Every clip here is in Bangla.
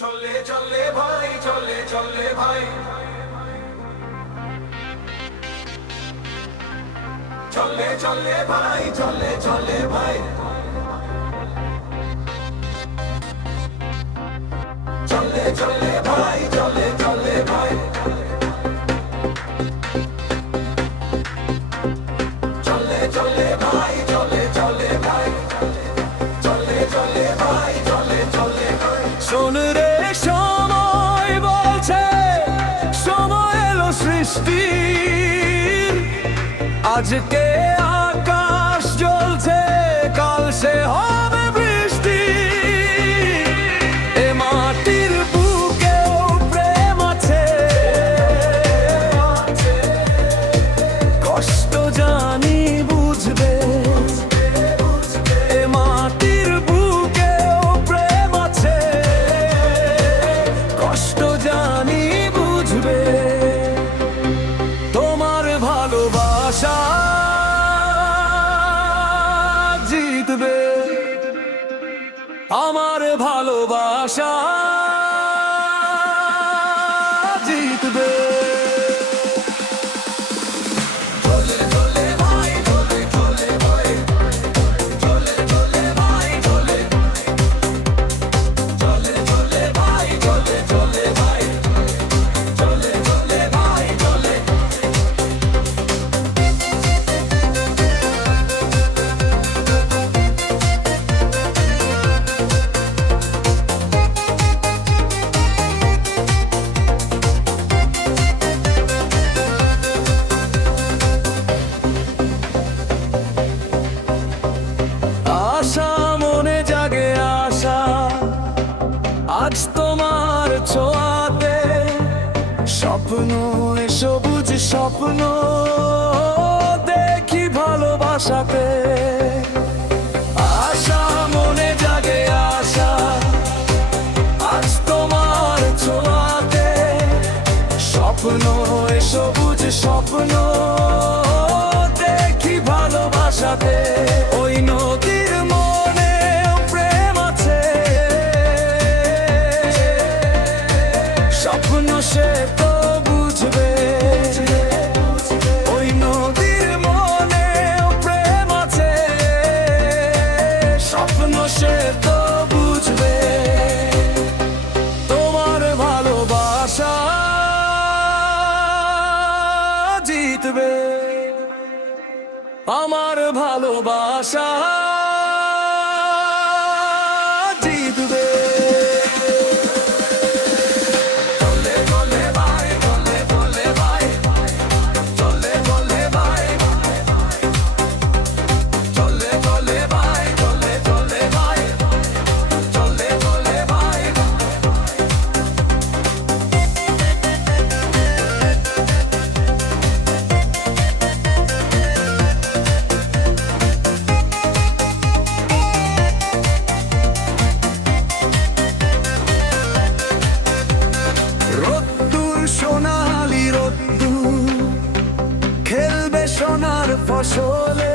চলে চলে ভাই, চলে চলে ভাই, চলে চলে ভাই, চলে চলে ভাই, চলে চলে ভাই, চলে চলে ভাই, চলে চলে ভাই, চলে চলে ভাই, চলে চলে ভাই, চলে চলে ভাই। শোন রে সময় বলছে, সময় এলো সৃষ্টির, আজকে আকাশ জ্বলছে, কাল সে হবে বৃষ্টি। এ মাটির বুকেও প্রেম আছে, কষ্ট জানি বুঝবে। এ মাটির বুকেও প্রেম আছে, কষ্ট জানি বুঝবে। তোমার ভালোবাসা জিতবে, আমার ভালোবাসা জিতবে। চলে চলে ভাই, চলে চলে ভাই, চলে চলে ভাই, চলে চলে চলে ভাই, চলে চলে ভাই, চলে চলে ভাই, চলে। আশা মনে জাগে আশা, আজ তোমার ছোঁয়াতে, স্বপ্ন এ সবুজ স্বপ্ন দেখি ভালোবাসাতে। আশা মনে জাগে আশা, আজ তোমার ছোঁয়াতে, স্বপ্ন এ সবুজ স্বপ্ন দেখি ভালোবাসাতে। ওই নদীর মনে প্রেম আছে, স্বপ্ন সে তো বুঝবে। ওই নদীর মনে প্রেম আছে, স্বপ্ন সে তো বুঝবে। তোমার ভালোবাসা জিতবে, আমার ভালোবাসা জিতবে। চলে চলে ভাই, চলে চলে ভাই, চলে চলে ভাই, চলে চলে ভাই, চলে চলে ভাই, চলে চলে ভাই। রোদ্দুর সোনালি রোদ্দুর খেলবে সোনার ফসলে,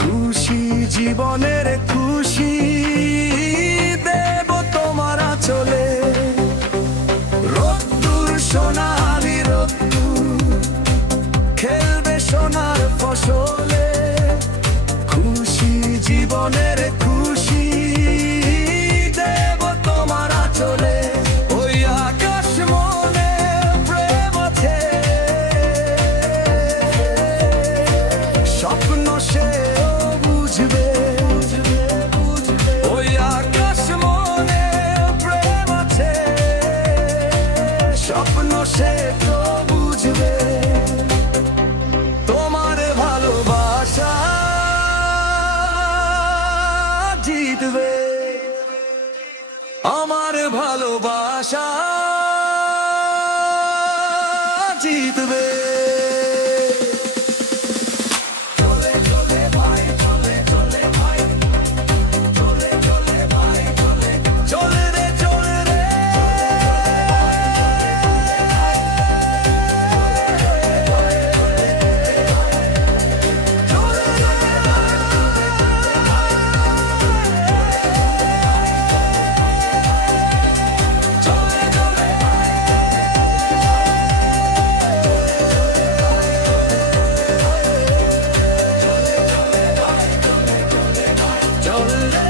খুশি জীবনের খুশি দেব তোমার আঁচলে। রোদ্দুর সোনালি রোদ্দুর খেলবে সোনার ফসলে, খুশি জীবনের খুশি দেব তোমার আঁচলে। ওই আকাশ মনে প্রেম আছে, স্বপ্ন সেও বুঝবে। ওই আকাশ মনে প্রেম আছে, স্বপ্ন সে তো বুঝবে। তোমার ভালোবাসা জিতবে, আমার ভালোবাসা জিতবে। চলে চলে ভাই, চলে চলে ভাই, চলে চলে ভাই, চলে চলে রে, চলে রে। চলে চলে